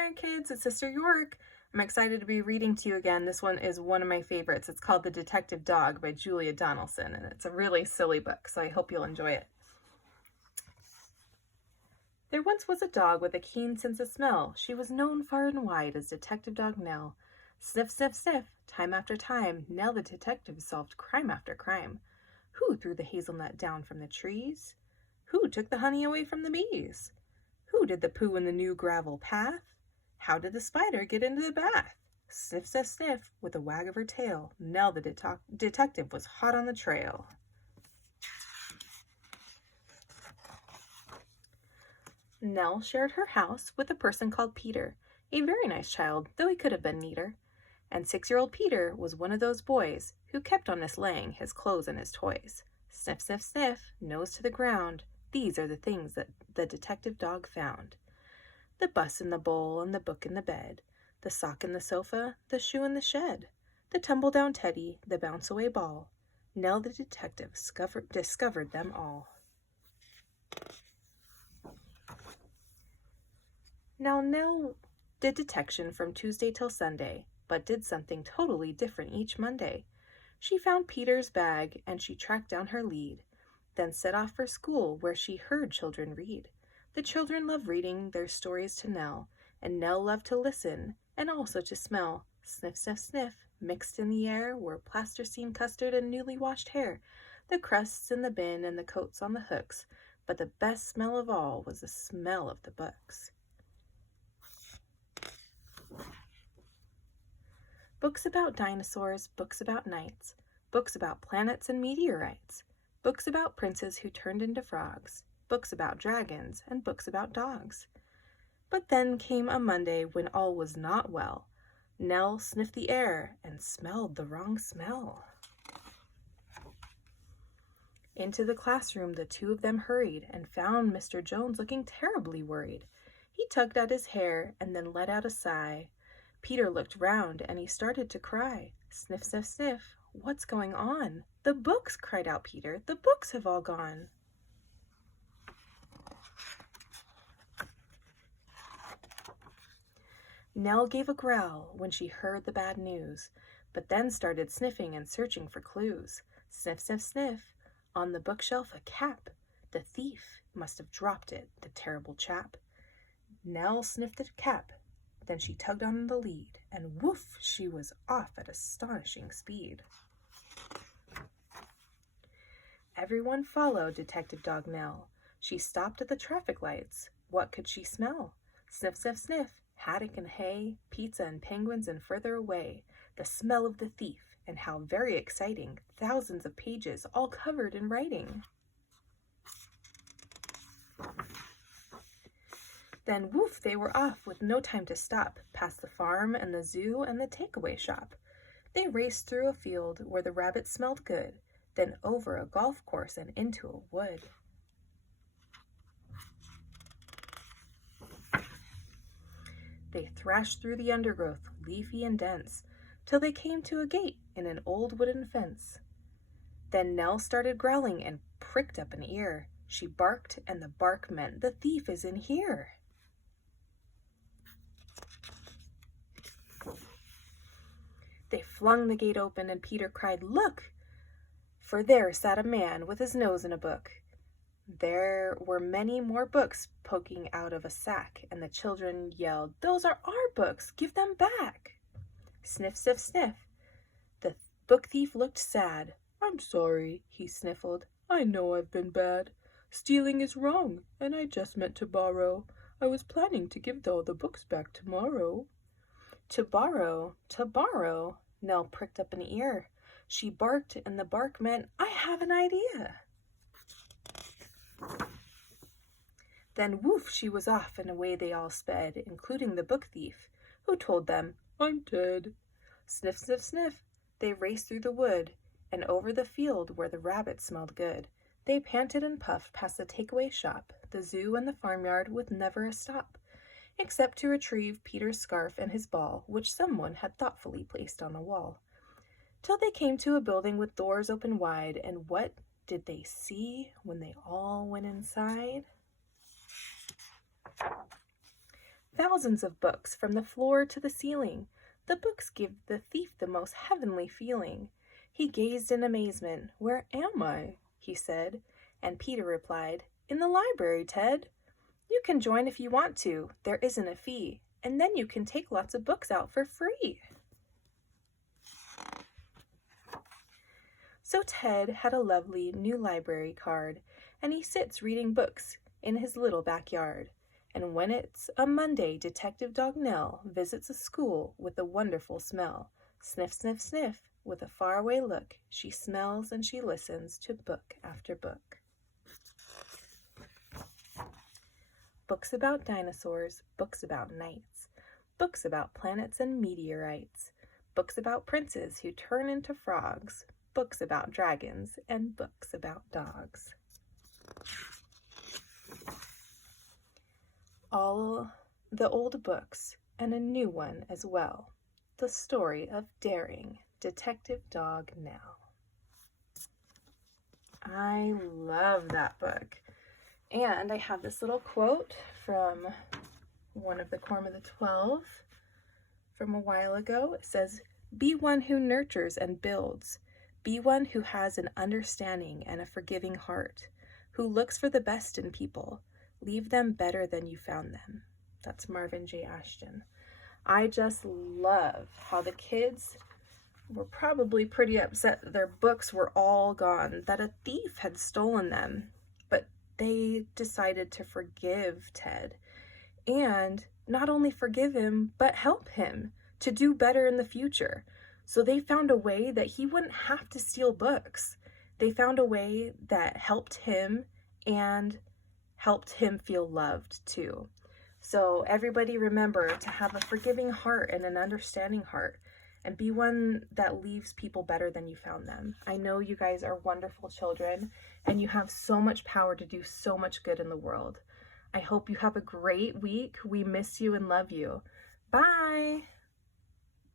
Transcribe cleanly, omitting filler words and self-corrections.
Merry Kids, it's Sister York. I'm excited to be reading to you again. This one is one of my favorites. It's called The Detective Dog by Julia Donaldson, and it's a really silly book, so I hope you'll enjoy it. There once was a dog with a keen sense of smell. She was known far and wide as Detective Dog Nell. Sniff, sniff, sniff, time after time, Nell the detective solved crime after crime. Who threw the hazelnut down from the trees? Who took the honey away from the bees? Who did the poo in the new gravel path? How did the spider get into the bath? Sniff, sniff, sniff, with a wag of her tail, Nell the detective was hot on the trail. Nell shared her house with a person called Peter, a very nice child, though he could have been neater. And 6-year-old Peter was one of those boys who kept on mislaying his clothes and his toys. Sniff, sniff, sniff, nose to the ground. These are the things that the detective dog found. The bus in the bowl and the book in the bed, the sock in the sofa, the shoe in the shed, the tumble-down teddy, the bounce-away ball. Nell the detective discovered them all. Now Nell did detection from Tuesday till Sunday, but did something totally different each Monday. She found Peter's bag and she tracked down her lead, then set off for school where she heard children read. The children loved reading their stories to Nell, and Nell loved to listen and also to smell. Sniff, sniff, sniff, mixed in the air were plasticine custard and newly washed hair, the crusts in the bin and the coats on the hooks, but the best smell of all was the smell of the books. Books about dinosaurs, books about knights, books about planets and meteorites, books about princes who turned into frogs, books about dragons, and books about dogs. But then came a Monday when all was not well. Nell sniffed the air and smelled the wrong smell. Into the classroom the two of them hurried and found Mr. Jones looking terribly worried. He tugged at his hair and then let out a sigh. Peter looked round and he started to cry. Sniff, sniff, sniff, what's going on? The books, cried out Peter, the books have all gone. Nell gave a growl when she heard the bad news, but then started sniffing and searching for clues. Sniff, sniff, sniff, on the bookshelf a cap. The thief must have dropped it, the terrible chap. Nell sniffed the cap, then she tugged on the lead, and woof, she was off at astonishing speed. Everyone followed Detective Dog Nell. She stopped at the traffic lights. What could she smell? Sniff, sniff, sniff, haddock and hay, pizza and penguins, and further away, the smell of the thief, and how very exciting, thousands of pages all covered in writing. Then woof, they were off with no time to stop, past the farm and the zoo and the takeaway shop. They raced through a field where the rabbits smelled good, then over a golf course and into a wood. They thrashed through the undergrowth, leafy and dense, till they came to a gate in an old wooden fence. Then Nell started growling and pricked up an ear. She barked, and the bark meant the thief is in here. They flung the gate open, and Peter cried, "Look!" For there sat a man with his nose in a book. There were many more books poking out of a sack, and the children yelled, "Those are our books! Give them back!" Sniff, sniff, sniff. The book thief looked sad. "I'm sorry," he sniffled. "I know I've been bad. Stealing is wrong, and I just meant to borrow. I was planning to give all the books back tomorrow." To borrow, Nell pricked up an ear. She barked, and the bark meant, "I have an idea." Then woof, she was off, and away they all sped, including the book thief, who told them, "I'm dead." Sniff, sniff, sniff, they raced through the wood, and over the field where the rabbits smelled good. They panted and puffed past the takeaway shop, the zoo and the farmyard with never a stop, except to retrieve Peter's scarf and his ball, which someone had thoughtfully placed on a wall. Till they came to a building with doors open wide, and what did they see when they all went inside? thousands of books from the floor to the ceiling. The books give the thief the most heavenly feeling. He gazed in amazement. "Where am I?" he said. And Peter replied, "In the library, Ted. You can join if you want to. There isn't a fee. And then you can take lots of books out for free." So Ted had a lovely new library card, and he sits reading books in his little backyard. And when it's a Monday, Detective Dog Nell visits a school with a wonderful smell. Sniff, sniff, sniff, with a faraway look, she smells and she listens to book after book. Books about dinosaurs, books about knights, books about planets and meteorites, books about princes who turn into frogs, books about dragons, and books about dogs. All the old books and a new one as well. The story of daring Detective Dog Nell. I love that book. And I have this little quote from one of the Quorum of the 12 from a while ago. It says, "Be one who nurtures and builds. Be one who has an understanding and a forgiving heart, who looks for the best in people. Leave them better than you found them." That's Marvin J. Ashton. I just love how the kids were probably pretty upset that their books were all gone, that a thief had stolen them. But they decided to forgive Ted. And not only forgive him, but help him to do better in the future. So they found a way that he wouldn't have to steal books. They found a way that helped him and helped him feel loved too. So everybody remember to have a forgiving heart and an understanding heart, and be one that leaves people better than you found them. I know you guys are wonderful children, and you have so much power to do so much good in the world. I hope you have a great week. We miss you and love you. Bye.